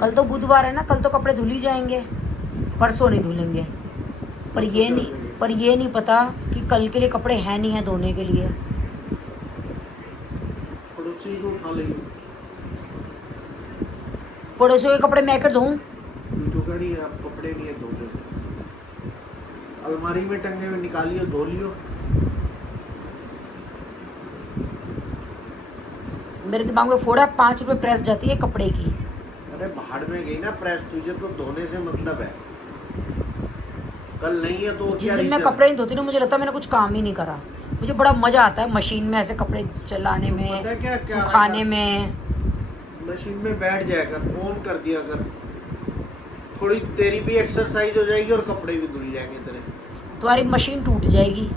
कल तो बुधवार है ना, कल तो कपड़े धुल ही जाएंगे, परसों नहीं धुलेंगे। पर ये नहीं पता कि कल के लिए कपड़े हैं नहीं है धोने के लिए। पड़ोसी को उठा लेंगे। पड़ोसियों के कपड़े मैं कर धोऊं? तो कह रही है आप कपड़े नहीं है धोने, अलमारी में टंगे हुए निकालियो धो लियो। मेरे दिमाग में फोड़ा 5 रुपए प्रेस जाती है कपड़े की। अरे भाड़ में गई ना प्रेस, तुझे तो धोने से मतलब है। कल नहीं है तो जिस दिन मैं कपड़े नहीं धोती ना, मुझे लगता है मैंने कुछ काम ही नहीं करा। मुझे बड़ा मजा आता है मशीन में ऐसे कपड़े चलाने में, क्या सुखाने में। मशीन में बैठ जाया कर, ऑन कर दिया कर, थोड़ी तेरी भी एक्सरसाइज हो जाएगी और कपड़े भी धुल जाएंगे तेरे। तुम्हारी मशीन टूट जाएगी।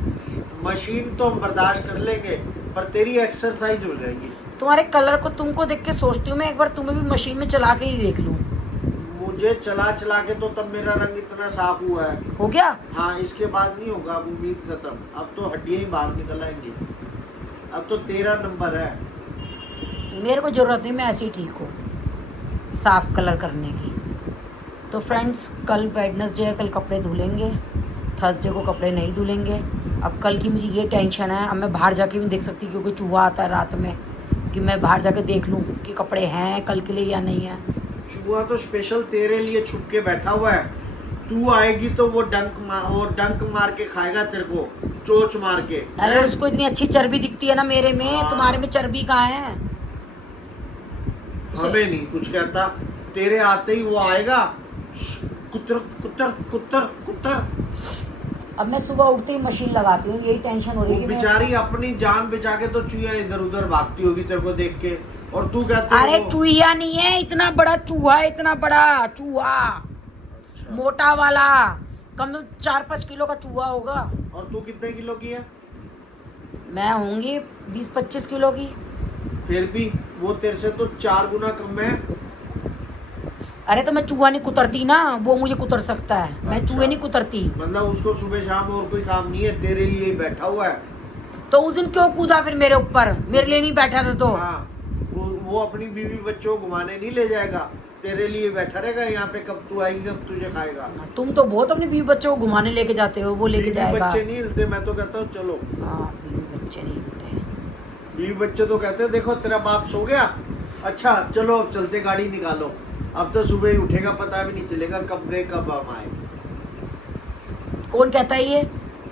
मशीन तो हम बर्दाश्त कर लेंगे, पर तेरी एक्सरसाइज हो जाएगी। तुम्हारे कलर को तुमको देख के सोचती हूँ मैं, एक बार तुम्हें भी मशीन में चला के ही देख लूं। मुझे चला चला के तो तब मेरा रंग इतना साफ हुआ है। हो गया? हाँ, इसके बाद नहीं होगा, अब उम्मीद खत्म। अब तो हड्डियां ही बाहर निकल आएंगी। अब तो तेरा नंबर है। मेरे को जरूरत नहीं, मैं ऐसे ही ठीक हूँ साफ कलर करने की। तो फ्रेंड्स, कल वेडनेसडे है, कल कपड़े धुलेंगे। थर्सडे को कपड़े नहीं धुलेंगे। अब कल की मुझे ये टेंशन है, अब मैं बाहर जाके भी देख सकती, क्योंकि चूहा आता है रात में, कि मैं बाहर जाके देख लूँ कि कपड़े हैं कल के लिए या नहीं है। चूहा तो स्पेशल तेरे लिए छुप के बैठा हुआ है। तू आएगी तो वो डंक मार के खाएगा तेरे को, चोच मार के। अरे उसको इतनी अच्छी चर्बी दिखती है ना मेरे में, तुम्हारे में चर्बी कहाँ है? हमें नहीं कुछ कहता, तेरे आते ही वो आएगा, कुतर कुतर कुतर कुतर। अब मैं सुबह उठते ही मशीन लगाती हूँ, यही टेंशन हो रही है। बेचारी अपनी जान बचा के तो चूहिया इधर उधर भागती होगी तेरे को देख के, और तू कहता अरे चूहिया नहीं है, इतना बड़ा चूहा है, इतना बड़ा चूहा। अच्छा। मोटा वाला, कम से कम 4-5 किलो का चूहा होगा। और तू कितने किलो की है? मैं होंगी 20-25 किलो की। फिर भी वो तेरे से तो 4 गुना कम है। अरे तो मैं चूहा नहीं कुतरती ना, वो मुझे कुतर सकता है। अच्छा। मैं चूहे नहीं कुतरती। मतलब उसको सुबह शाम और कोई काम नहीं है, तेरे लिए ही बैठा हुआ है। तो उस दिन क्यों कूदा फिर मेरे ऊपर? मेरे लिए नहीं बैठा था तो। हाँ, वो अपनी बीवी बच्चों को घुमाने नहीं ले जाएगा, तेरे लिए बैठा रहेगा यहाँ पे। कब तू आएगी, कब तुझे खाएगा। तुम तो बहुत अपनी बीवी बच्चों को घुमाने लेके जाते हो, वो लेके जाएगा। बच्चे नहीं हिलते, मैं तो कहता हूँ चलो। हाँ, बीवी बच्चे नहीं हिलते। बीवी बच्चे तो कहते हैं देखो तेरा बाप सो गया, अच्छा चलो अब चलते, गाड़ी निकालो। अब तो सुबह ही उठेगा, पता भी नहीं चलेगा कब गए कब हम आए। कौन कहता है ये?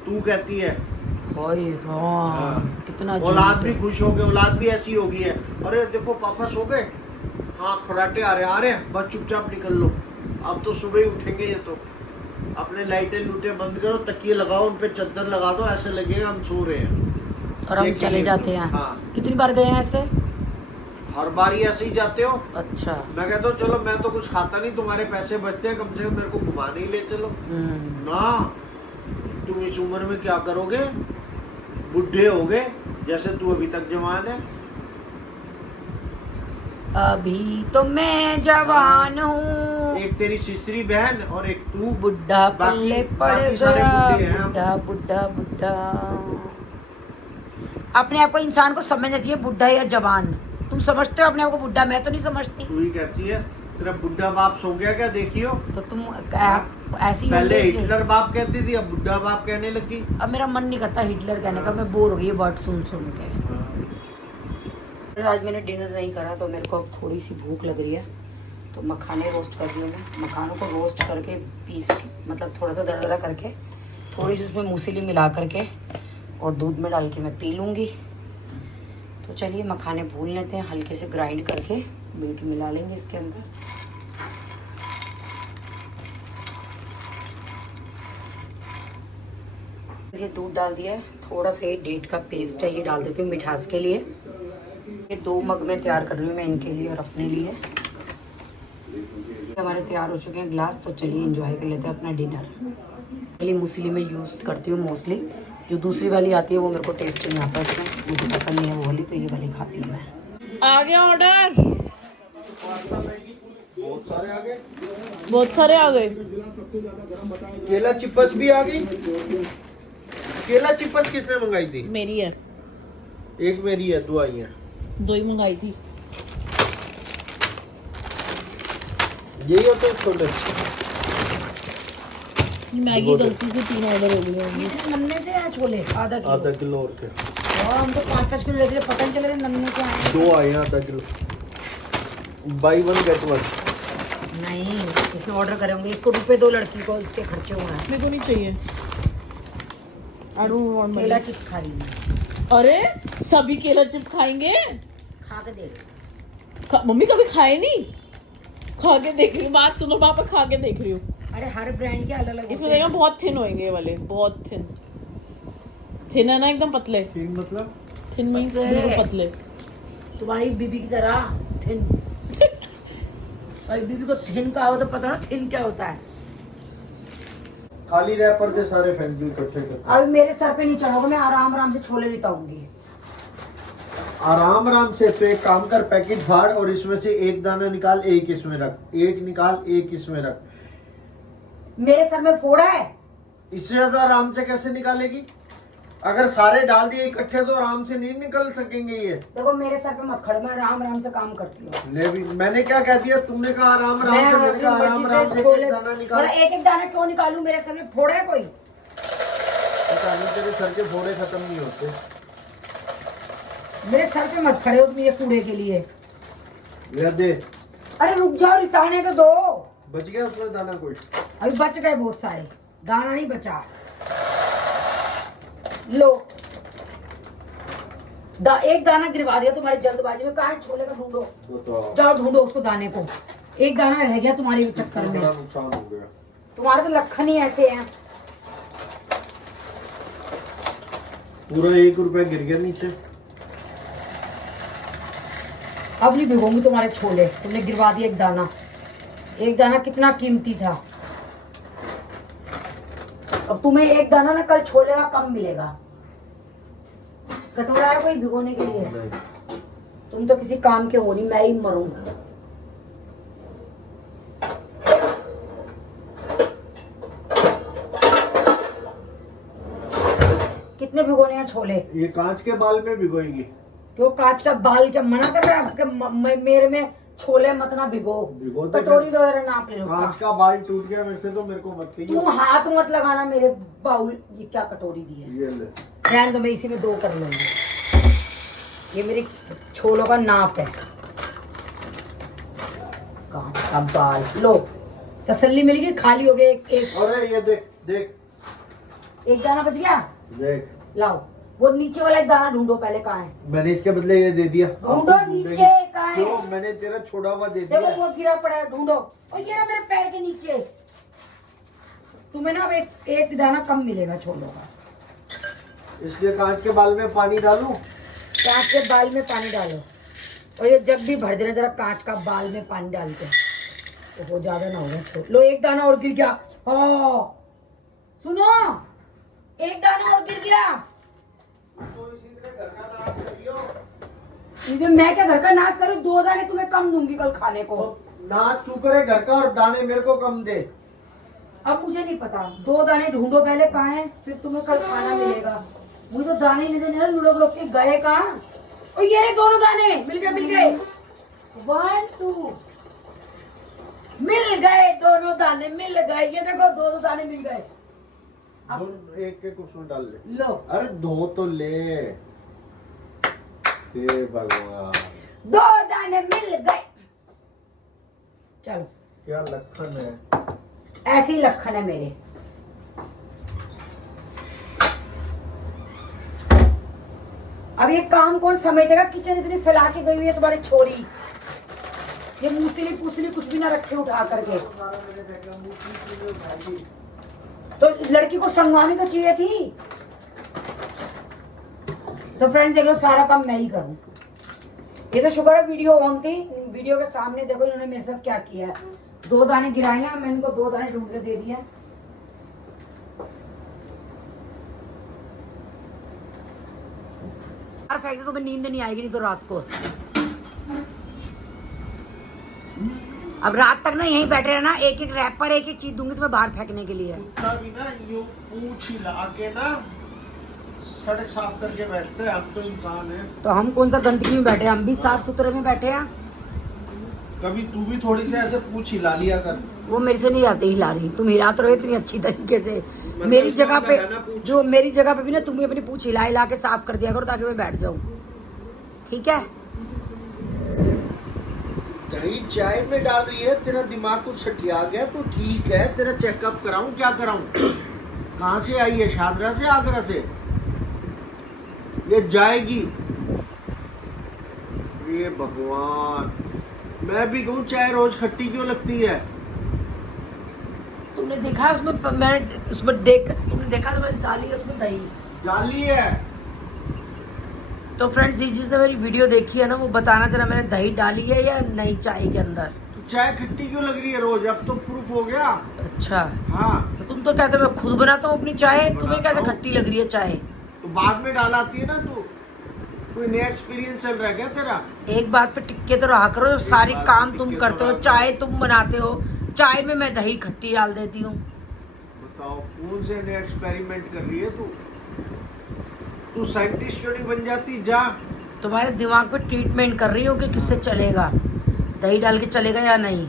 तू कहती है। कितना औलाद भी खुश हो गए, औलाद भी ऐसी हो गई है। अरे देखो पापा सो गए, हाँ खराटे आ रहे हैं, बस चुपचाप निकल लो। अब तो सुबह ही उठेंगे ये तो। अपने लाइटें लूटे बंद करो, तकिए लगाओ, उन पे चादर लगा दो, ऐसे लगेगा हम सो रहे हैं और हम चले जाते हैं। हाँ। कितनी बार गए हैं ऐसे? हर बार ही ऐसे ही जाते हो। अच्छा। मैं कहता हूँ चलो, मैं तो कुछ खाता नहीं, तुम्हारे पैसे बचते हैं, कम से कम मेरे को घुमाने ही ले चलो ना। तुम इस उम्र में क्या करोगे, बुढ़े हो गए, जैसे तू अभी तक जवान है। अभी तो मैं जवान हूँ। एक तेरी सिस्टरी बहन और एक तू बुढ़ा पल्ले पड़ गया। बुढ़ा बुढ़ा बुढ़ा। अपने आप को इंसान को समझना चाहिए, बुढ़ा या जवान। तुम समझते हो अपने आप को बुढ़ा? मैं तो नहीं समझती। तू ही कहती है तेरा बुढ़ा बाप सो गया क्या, देखियो। तो तुम ऐसी पहले हिटलर बाप कहती थी, अब बुढ़ा बाप कहने लगी। अब मेरा मन नहीं करता हिटलर कहने का, मैं बोर हो गई वर्ड सुन के। आज मैंने डिनर नहीं करा तो मेरे को अब थोड़ी सी भूख लग रही है, तो मखाने रोस्ट कर दिए। मैं मखानों को रोस्ट करके पीस के, मतलब थोड़ा सा दरदरा करके, थोड़ी सी उसमें मूसली मिला करके और दूध में डाल के मैं पी लूँगी। तो चलिए मखाने भून लेते हैं, हल्के से ग्राइंड करके मिल्क मिला लेंगे इसके अंदर। ये दूध डाल दिया है, थोड़ा सा ये डेट का पेस्ट है, ये डाल देती हूँ मिठास के लिए। ये 2 मग में तैयार कर रही हूँ मैं इनके लिए और अपने लिए। हमारे तैयार हो चुके हैं ग्लास, तो चलिए एंजॉय कर लेते हैं अपना डिनर। पहले मूसली में यूज़ करती हूँ मोस्टली, जो दूसरी वाली आती है वो मेरे को टेस्ट नहीं आता, इसमें मुझे पसंद नहीं है वो वाली, तो ये वाली खाती हूँ मैं। आ गया ऑर्डर। बहुत सारे आ गए। केला चिप्स भी आ गई। केला चिप्स किसने मंगाई थी? मेरी है। एक मेरी है, 2 आई है। 2 ही मंगाई थी। यही होते हैं छोले। मैगी गलती से 3 ऑर्डर हो गए होंगे। ये नन्हे से है छोले आधा आधा किलो और थे। हम तो 5-5 किलो लेके पता नहीं चले नन्हे से आए। 2 आए हैं आधा किलो। By 1 gate 1। नहीं इसने ऑर्डर करे होंगे। इसको रुपए 2 लड़की को इसके खर्चे हुए हैं। मेरे को नहीं चाहिए। I don't want money। केला चिप्स खा रही है। अरे सभी केला चिप्स खाएंगे? खा के देख। मम्मी कभी खाए नहीं। खा के देख रही हूँ। बात सुनो पापा, खा के देख रही हूँ। अरे हर ब्रांड के अलग अलग इसमें देखना बहुत थिन होंगे ये वाले, बहुत थिन। थिन है ना एकदम पतले। थिन मतलब? थिन मीन्स बिल्कुल पतले। तुम्हारी बीबी की तरह थिन। भाई बीबी को थिन का हो तो पता ना थिन क्या होता है। खाली रैपर दे सारे फेंक दूं इकट्ठे कर। अभी मेरे सर पे नहीं चढ़ोगे, मैं आराम आराम से छोले बिताऊंगी। आराम से। तो एक काम कर, पैकेट फाड़ और इसमें से एक दाना निकाल, एक इसमें रख। एक निकाल, एक इसमें रख। मेरे सर में फोड़ा है। इससे ज्यादा आराम से कैसे निकालेगी? अगर सारे डाल दिए इकट्ठे तो आराम से नहीं निकल सकेंगे ये। देखो मेरे सर पे मत खड़े, मैं आराम आराम से काम करती हूँ। ले भी मैंने क्या कह दिया? तुमने कहा आराम आराम से, मैंने कहा आराम आराम से एक दाना निकाल। एक एक दाना क्यों निकालूं? मेरे सर में फोड़ा है कोई? पता नहीं, तेरे सर के फोड़े खत्म नहीं होते। मेरे सर पे मत खड़े हो तुम ये कूड़े के लिए। ले दे। अरे रुक जाओ, रिताने तो दो। बच गया उसमें दाना कोई? अभी बच गए बहुत सारे, दाना नहीं बचा। लो एक दाना गिरवा दिया तुम्हारी जल्दबाजी में। कहाँ है छोले का? ढूंढो, तो जाओ ढूंढो उसको दाने को। एक दाना रह गया तुम्हारे चक्कर में। बड़ा नुकसान हो गया। तुम्हारे तो लखन ही ऐसे हैं। पूरा 1 रुपया गिर गया नीचे। अब नहीं भिगोंगी तुम्हारे छोले। तुमने गिरवा दिया एक दाना। एक दाना कितना कीमती था। अब तुम्हें एक दाना ना कल छोले का कम मिलेगा। कटोरा है कोई भिगोने के लिए? तुम तो किसी काम के हो नहीं, मैं ही मरूं। कितने भिगोने हैं छोले? ये कांच के बाल में भिगोएगी? क्यों कांच का बाल? क्या मना कर रहे हैं आपके? मेरे में छोले मत ना भिगो। तो कटोरी दो जरा नाप ले लो। कांच का बाल टूट गया मेरे से तो मेरे को मत कहिए। तुम हाथ मत लगाना मेरे बाउल। ये क्या कटोरी दी है? ये ले। रहने दो, मैं इसी में 2 कर लूंगी। ये मेरी छोलों का नाप है। कांच का बाल लो। तसल्ली मिल गई, खाली हो गए एक। अरे ये देख देख, एक दाना बच गया। देख लाओ वो नीचे वाला एक दाना ढूंढो पहले। कहाँ है? मैंने इसके बदले ये दे दिया। ढूंढो नीचे। कहाँ है? तो मैंने तेरा छोड़ा हुआ दे देखो दिया। वो गिरा पड़ा है, ढूंढो। और ये ना मेरे पैर के नीचे। तुम्हें ना अब एक दाना कम मिलेगा छोलों का। इसलिए कांच के बाल में पानी डालूं? कांच के बाल में पानी डालो और ये जग भी भर देना जरा। कांच का बाल में पानी डालते तो वो ज्यादा ना होगा। लो एक दाना और गिर गया। हाँ सुनो, एक दाना और गिर गया। मैं क्या घर का नाश करूँ? 2 दाने तुम्हें कम दूंगी कल खाने को। नाश तू करे घर का और दाने मेरे को कम दे। अब मुझे नहीं पता। 2 दाने ढूंढो पहले कहाँ है, फिर तुम्हें कल खाना मिलेगा। मुझे तो दाने नहीं देने। लोग के गए कहाँ? और ये रहे दोनों दाने। मिल गए 1 2 मिल गए। दोनों दाने मिल गए। ये देखो 2 दाने मिल गए। एक उसमें डाल ले। लो अरे 2 तो ले। हे भगवान, 2 दाने मिल गए। चलो क्या लक्षण है? ऐसे ही लखन है मेरे। अब ये काम कौन समेटेगा? किचन इतनी फैला के गई हुई है तुम्हारी छोरी। ये मूसली पूसली कुछ भी ना रखे उठा करके। तो लड़की को संगवानी तो चाहिए थी। तो फ्रेंड्स देख लो, सारा काम मैं ही करूं। ये तो शुक्र है वीडियो ऑन थी। वीडियो के सामने देखो इन्होंने मेरे साथ क्या किया है। 2 दाने गिराए हैं, मैंने इनको 2 दाने ढूंढ के दे दिए। खाएगा तो नींद नहीं आएगी, नहीं तो रात को। अब रात तक ना यहीं बैठे रहना। एक एक रैपर एक एक चीज दूंगी तुम्हें बाहर फेंकने के लिए। कुत्ता भी ना यूं पूंछ हिला के ना सड़क साफ करके बैठते हैं। हम तो इंसान हैं। तो हम कौन सा गंदगी में बैठे हैं? हम भी साफ सुथरे में बैठे हैं। कभी तू भी थोड़ी सी ऐसे पूछ हिला लिया कर। वो मेरे से नहीं आते हिला रही, तुम हिला तो रहे इतनी अच्छी तरीके से। मतलब मेरी इसका जगह मतलब पे है ना पूछ। जो मेरी जगह पे भी ना तुम भी अपनी पूछ हिला हिला के साफ कर दिया करो ताकि मैं बैठ जाऊं, ठीक है? दही चाय में डाल रही है, तेरा दिमाग कुछ सटिया गया तो ठीक है, तेरा चेकअप कराऊं क्या कराऊं? कहाँ से आई है? शादरा से, आगरा से? ये जाएगी। ये भगवान, मैं भी कहूँ चाय रोज खट्टी क्यों लगती है? तुमने देखा उसमें मैंने उसमें देख तुमने देखा तो मैंने डाली है उसमें दही। डाली है। तो फ्रेंड्स जिसने मेरी वीडियो देखी है ना वो बताना जरा मैंने दही डाली है या नहीं चाय के अंदर। तो चाय खट्टी क्यों लग रही है रोज? अब तो प्रूफ हो गया। अच्छा, हाँ, तो तुम तो कहते हो मैं खुद बनाता हूँ अपनी चाय, तुम्हें कैसे खट्टी लग रही है चाय? तो बाद में डालाती है ना तू। कोई नया एक्सपीरियंस चल रहा है क्या तेरा? एक बात पे टिक्के तो रहा करो, जब सारी बात पे काम तुम टिक्के करते तो हो, रहा चाय तुम बनाते हो, चाय में मैं दही खट्टी डाल देती हूँ। बताओ कौन से नए एक्सपेरिमेंट कर रही है तू? तू साइंटिस्ट क्यों नहीं बन जाती? जा। तुम्हारे दिमाग पे ट्रीटमेंट कर रही हो कि किससे चलेगा, दही डाल के चलेगा या नहीं।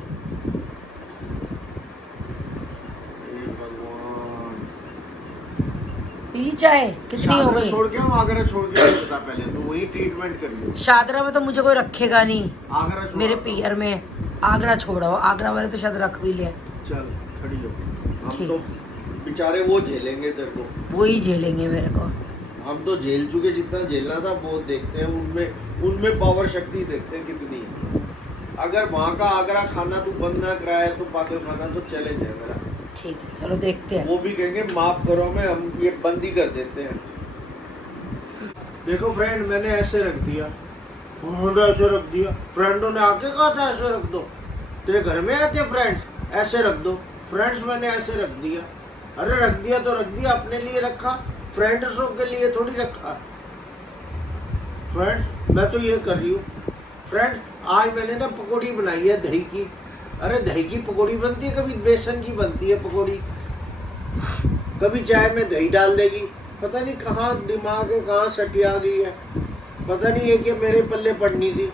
हे भगवान। पी चाय कितनी हो शादरा गई? छोड़ के आऊं, आगरा छोड़ के आऊं? बता पहले तो वही ट्रीटमेंट कर ली। शादरा में तो मुझे कोई रखेगा नहीं, आगरा छोड़ मेरे पियर में। आगरा छोड़ो, आगरा वाले तो शायद रख भी ले। चल खड़ी हो। हम ठीक। तो बेचारे वो झेलेंगे तेरे को। वो ही झेलेंगे मेरे को। हम तो झेल चुके, जितना झेलना था वो देखते हैं। उनमें पावर शक्ति देखते हैं कितनी है। अगर वहाँ का आगरा खाना तू बंद ना कराए तो पागल खाना तो चले जाए मेरा। ठीक है, चलो देखते हैं। वो भी कहेंगे माफ करो हमें, हम ये बंद ही कर देते हैं। देखो फ्रेंड, मैंने ऐसे रख दिया, उन्होंने ऐसे रख दिया, फ्रेंडों ने आके कहा था ऐसे रख दो। तेरे घर में आए थे फ्रेंड्स, ऐसे रख दो। फ्रेंड्स मैंने ऐसे रख दिया। अरे रख दिया तो रख दिया, अपने लिए रखा, फ्रेंड्सों के लिए थोड़ी रखा। फ्रेंड्स मैं तो ये कर रही हूँ। फ्रेंड्स आज मैंने ना पकौड़ी बनाई है दही की। अरे दही की पकौड़ी बनती है, कभी बेसन की बनती है पकौड़ी, कभी चाय में दही डाल देगी। पता नहीं कहाँ दिमाग है, कहाँ सटिया गई है। पता नहीं है कि मेरे पल्ले पड़नी थी।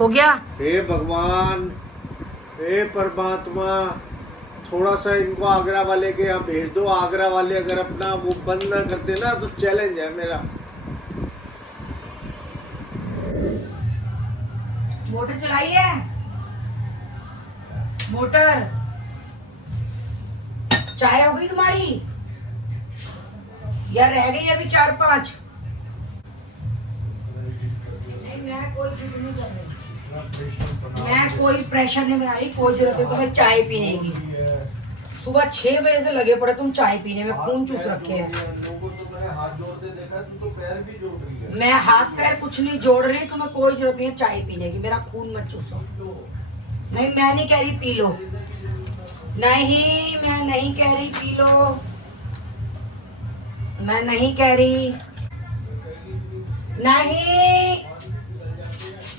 हो गया। हे भगवान, हे परमात्मा, थोड़ा सा इनको आगरा वाले के यहाँ भेज दो। आगरा वाले अगर अपना वो बंद ना करते ना तो चैलेंज है मेरा। मोटर चलाई है? मोटर चाय हो गई तुम्हारी या रह गई अभी 4-5? नहीं, मैं कोई जिद नहीं कर रही, मैं कोई प्रेशर नहीं बना रही। कोई जरूरत है तुम्हें चाय पीने की? सुबह 6 बजे से लगे पड़े तुम चाय पीने में, खून चूस रखे हैं। लोगों को तो मैंने हाथ जोड़ते देखा, तू तो पैर भी जोड़ रही है। मैं हाथ पैर कुछ नहीं जोड़ रही, तुम्हें कोई जरूरत नहीं है चाय पीने की। मेरा खून मत चूसो। नहीं, मैं नहीं कह रही पी लो। नहीं, मैं नहीं कह रही पी लो। मैं नहीं कह रही। नहीं,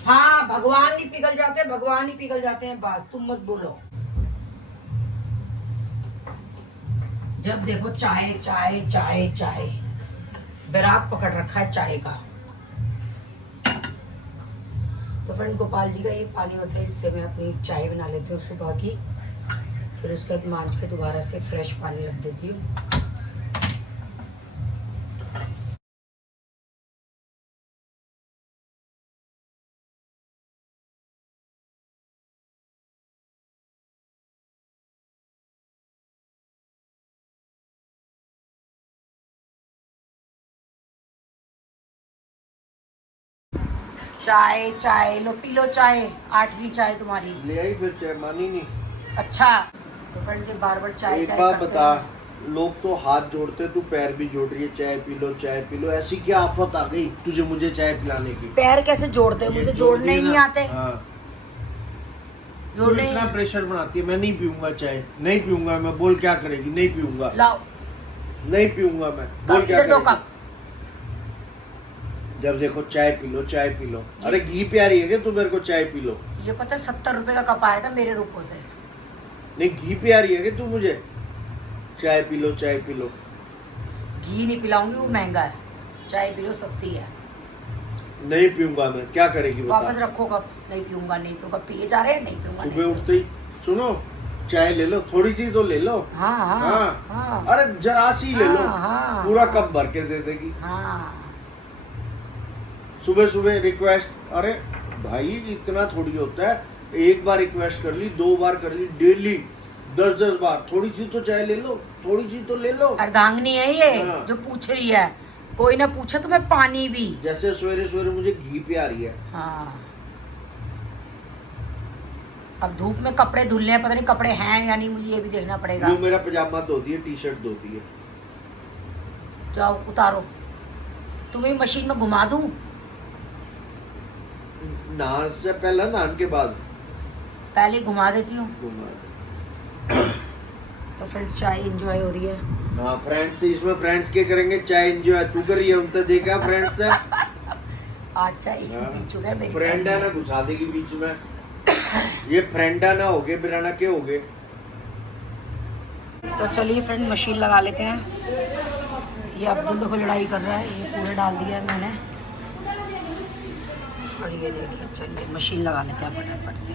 हाँ भगवान नहीं पिघल जाते, भगवान ही पिघल जाते हैं। बस तुम मत बोलो। जब देखो चाय चाय चाय चाय, बैराग पकड़ रखा है चाय का। तो फ्रेंड गोपाल जी का ये पानी होता है, इससे मैं अपनी चाय बना लेती हूँ सुबह की। फिर उसके बाद मांझ के दोबारा से फ्रेश पानी रख देती हूँ। चाय चाय लो, पी लो चाय। 8वीं चाय तुम्हारी। ले आई फिर चाय, मानी नहीं। अच्छा, तो फ्रेंड्स ये बार बार चाय एक चाय बात करते बता, हैं। लोग तो हाथ जोड़ते, तू पैर भी जोड़ रही है, चाय पी लो चाय पी लो। ऐसी क्या आफत आ गई तुझे मुझे चाय पिलाने की? पैर कैसे जोड़ते हैं? मुझे जोड़ने ही नहीं आते। हाँ। तू जोड़ने इतना प्रेशर बनाती है, मैं नहीं पीऊंगा चाय, नहीं पीऊंगा मैं। बोल क्या करेगी? नहीं पीऊंगा, लाओ नहीं पीऊंगा मैं। बोल क्या इधर दो करेगी? कप। जब देखो चाय पी लो चाय पी लो। अरे घी प्यारी है क्या? तू मेरे को चाय पी लो। ये पता है 70 रुपए का कप आया था मेरे रूपों से। नहीं घी प्यारी है क्या तू मुझे? चाय पी लो चाय पी लो। घी नहीं पिलाऊंगी, वो महंगा है। चाय पी लो, सस्ती है। नहीं पीऊंगा मैं, क्या करेगी वापस बता। रखो कप, नहीं पीऊंगा नहीं पीऊंगा, पिए जा रहे हैं नहीं पीऊंगा सुबह उठते ही सुनो, चाय ले लो, थोड़ी सी तो ले लो। हाँ हाँ हाँ, हाँ अरे जरा सी ले लो, हाँ, हाँ, पूरा कप भर के दे देगी। हाँ। सुबह सुबह रिक्वेस्ट, अरे भाई इतना थोड़ी होता है, एक बार रिक्वेस्ट कर ली, 2 बार कर ली, डेली 10-10 बार, थोड़ी सी तो चाय ले लो, थोड़ी सी तो ले लो। अर्धांगिनी है ये हाँ। जो पूछ रही है, कोई ना पूछे तो मैं पानी भी। जैसे सवेरे सवेरे मुझे घी प्या रही है। हाँ, अब धूप में कपड़े धुलने हैं, पता नहीं कपड़े हैं या नहीं, मुझे ये भी देखना पड़ेगा। वो मेरा पजामा धोती है, टी शर्ट धोती है। जाओ उतारो, तुम्हें मशीन में घुमा दूं। नहान से पहले, नहान के बाद पहले घुमा देती हूँ। घुमा दे। तो फ्रेंड्स चाय एंजॉय हो रही है। हाँ फ्रेंड्स, इसमें फ्रेंड्स क्या करेंगे, चाय एंजॉय तू करी है, उनसे देखा फ्रेंड्स से। आज चाय पी चुका है मेरी फ्रेंड है ना, घुसा देगी बीच में। ये फ्रेंडा ना हो गए, बिराना के हो गए। तो चलिए फ्रेंड मशीन लगा लेते हैं। ये अब्दुल देखो लड़ाई कर रहा है, ये पूरे डाल दिया है मैंने, और ये देखिए। चलिए मशीन लगा लेते हैं फटाफट से।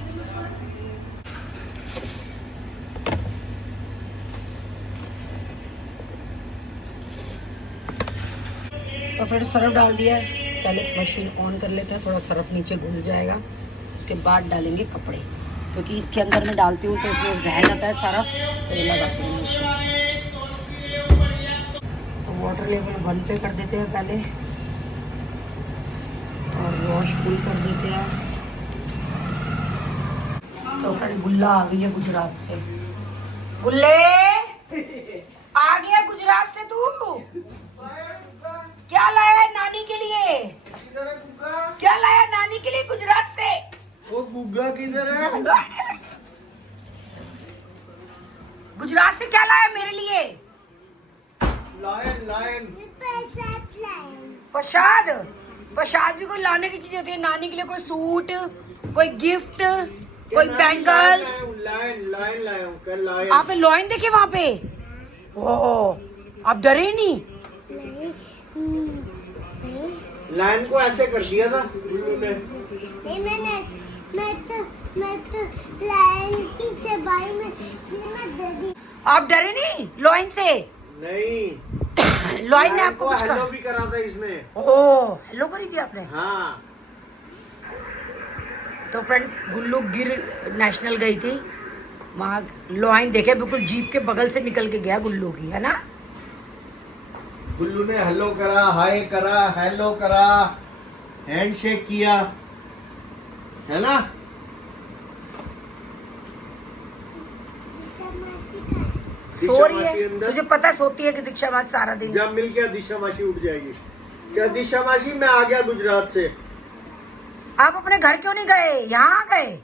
तो फिर सर्फ डाल दिया है, पहले मशीन ऑन कर लेते हैं, थोड़ा सर्फ नीचे घुल जाएगा, उसके बाद डालेंगे कपड़े, क्योंकि इसके अंदर मैं डालती हूँ तो उसमें रह जाता है सर्फ, तो ये लगाती हूँ नीचे। तो वाटर लेवल 1 पे कर देते हैं पहले, और वॉश फुल कर देते हैं। तो फिर गुल्ला आ गई है गुजरात से। गुल्ले आ गया गुजरात से तू, क्या लाया है नानी के लिए? क्या लाया नानी के लिए गुजरात से? वो गुग्गा किधर है? गुजरात से क्या लाया मेरे लिए? Lion lion. प्रसाद। प्रसाद भी कोई लाने की चीज होती है, नानी के लिए कोई सूट, कोई गिफ्ट, कोई बैंगल्स। लायन लायन लाया हूँ, कल लायन। आपने लॉइन देखे वहाँ पे? ओ, आप डरे ही नहीं? लायन को ऐसे कर दिया था गुल्लू ने। नहीं मैं तो लायन की सेवाई में दे दी। आप डरे नहीं लॉइन से? नहीं, लॉइन ने आपको कुछ हेलो कहा? भी करा था इसने। ओ, हेलो करी थी आपने? हाँ। तो फ्रेंड गुल्लू गिर नेशनल गई थी, वहाँ लॉइन देखे, बिल्कुल जीप के बगल से निकल के गया गुल्लू की, है ना? गुल्लू ने हेलो करा, हाय करा, हेलो करा, हैंडशेक किया, है ना? सो रही मासी है, अंदर। तुझे पता है सोती है कि दीक्षा मासी सारा दिन। जब मिल गया दिशा मासी उठ जाएगी। क्या दिशा मासी, मैं आ गया गुजरात से। आप अपने घर क्यों नहीं गए, यहाँ आ गए?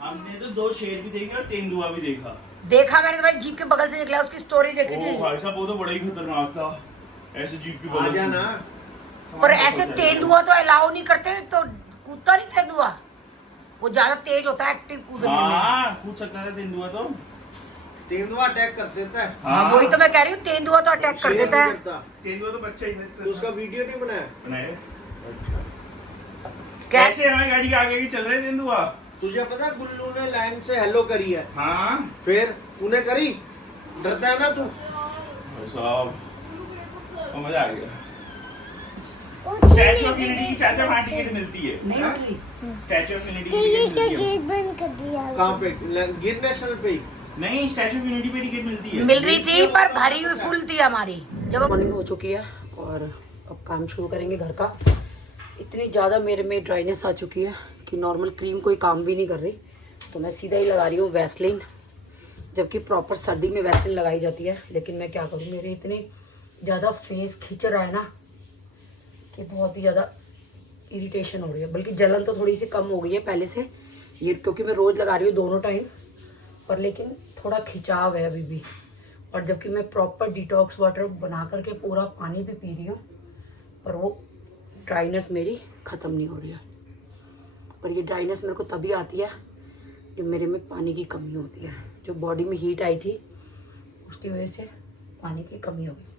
हमने तो 2 शेर भी देखे और तेंदुआ भी देखा। देखा मैंने तो भाई, जीप के बगल से निकला, उसकी स्टोरी देखी ओ थी। भाई साहब, वो तो बड़ा ही खतरनाक था, ऐसे जीप की आ बगल से। जाना। पर ऐसे तेंदुआ तो अलाउ नहीं करते, तो कूदता नहीं तेंदुआ, वो ज्यादा तेज होता है एक्टिव कूदने में। हाँ, कूद सकता था तेंदुआ तो। तेंदुआ अटैक कर देता है। हाँ वही तो मैं कह रही हूँ, तेंदुआ तो अटैक कर शेर देता नहीं है। करता। तेंदुआ तो बच्चा ही था। उसका वीडियो नहीं बनाया? नहीं। कैसे? कैसे हमारी गाड़ी के आगे की चल रहे तेंदुआ। तुझे पता गुल्लू ने लाइन से हेलो करी है, हाँ फिर उन्हें करी? डरता है ना तू? भाई साहब, तो मजा आ गया। स्टैचू ऑफ यूनिटी की चाचा वहाँ टिकट मिलती है। नहीं उठ रही। स्टैचू ऑफ यूनिटी की टीवी टिकट का मिलती है। गेट बंद कर दिया। कहाँ पे? गिर नेशनल पे ही? नहीं, स्टैचू ऑफ यूनिटी पे टिकट मिलती है। मिल रही थी पर भरी हुई फुल थी हमारी। जब मॉर्निंग हो चुकी है और अब काम शुरू करेंगे घर का। इतनी ज़्यादा मेरे में ड्राइनेस आ चुकी है कि नॉर्मल क्रीम कोई काम भी नहीं कर रही, तो मैं सीधा ही लगा रही हूँ वैसलीन, जबकि प्रॉपर सर्दी में वैसलीन लगाई जाती है। लेकिन मैं क्या करूँ, मेरे इतनी ज़्यादा फेस खिंच रहा है ना कि बहुत ही ज़्यादा इरिटेशन हो रही है। बल्कि जलन तो थोड़ी सी कम हो गई है पहले से, ये क्योंकि मैं रोज़ लगा रही हूँ दोनों टाइम, पर लेकिन थोड़ा खिंचाव है अभी भी। और जबकि मैं प्रॉपर डिटॉक्स वाटर बना करके पूरा पानी भी पी रही हूँ, पर वो ड्राइनेस मेरी ख़त्म नहीं हो रही है। पर ये ड्राइनेस मेरे को तभी आती है जब मेरे में पानी की कमी होती है। जो बॉडी में हीट आई थी उसकी वजह से पानी की कमी हो गई।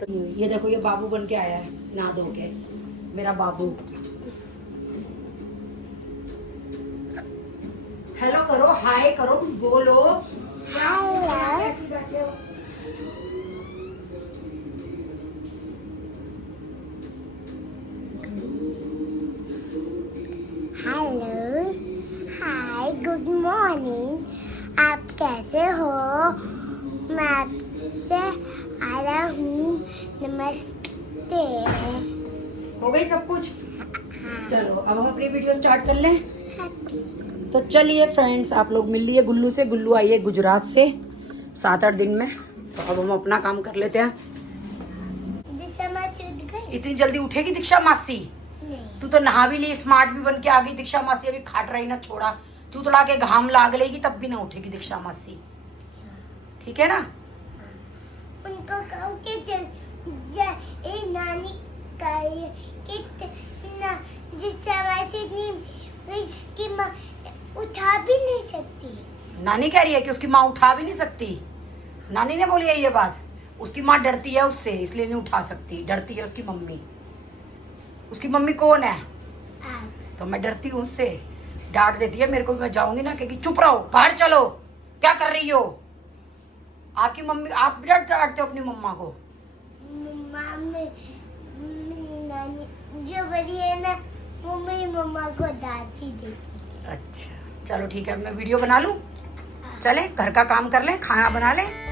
तो ये देखो ये बाबू बन के आया है नहा धो के, मेरा बाबू। हेलो करो, हाय करो, कुछ बोलो। हेलो कैसी बैठे हो? Hello hi good morning. आप कैसे हो? मैं आपसे आ रहा हूँ। नमस्ते। हो गई सब कुछ? चलो अब हम अपनी वीडियो स्टार्ट कर लें। तो चलिए फ्रेंड्स, आप लोग मिल लिए गुल्लू से। गुल्लू आई है गुजरात से 7-8 दिन में। तो अब हम अपना काम कर लेते हैं। इतनी जल्दी उठेगी दीक्षा मासी? नहीं। तू तो नहा भी ली, स्मार्ट भी बन के आ गई दीक्षा मासी। अभी खाट रही ना, छोड़ा चूतड़ा के घाम लाग लेगी तब भी ना उठेगी दीक्षा मासी, ठीक है ना? उनको कहो कि ए नानी का जिससे हमारी इसकी माँ उठा भी नहीं सकती। नानी कह रही है कि उसकी माँ उठा भी नहीं सकती। नानी ने बोली है ये बात। उसकी माँ डरती है उससे, इसलिए नहीं उठा सकती। डरती है उसकी मम्मी। उसकी मम्मी कौन है? आप तो मैं डरती हूँ उससे, डांट देती है मेरे को भी। मैं जाऊंगी ना कि चुप रहो, बाहर चलो, क्या कर रही हो? आपकी मम्मी, आप भी डांटते हो अपनी मम्मा को? नानी जो बड़ी है ना वो मेरी मम्मा को डांटती देती। अच्छा चलो ठीक है, मैं वीडियो बना लूं। चले घर का काम कर लें, खाना बना लें।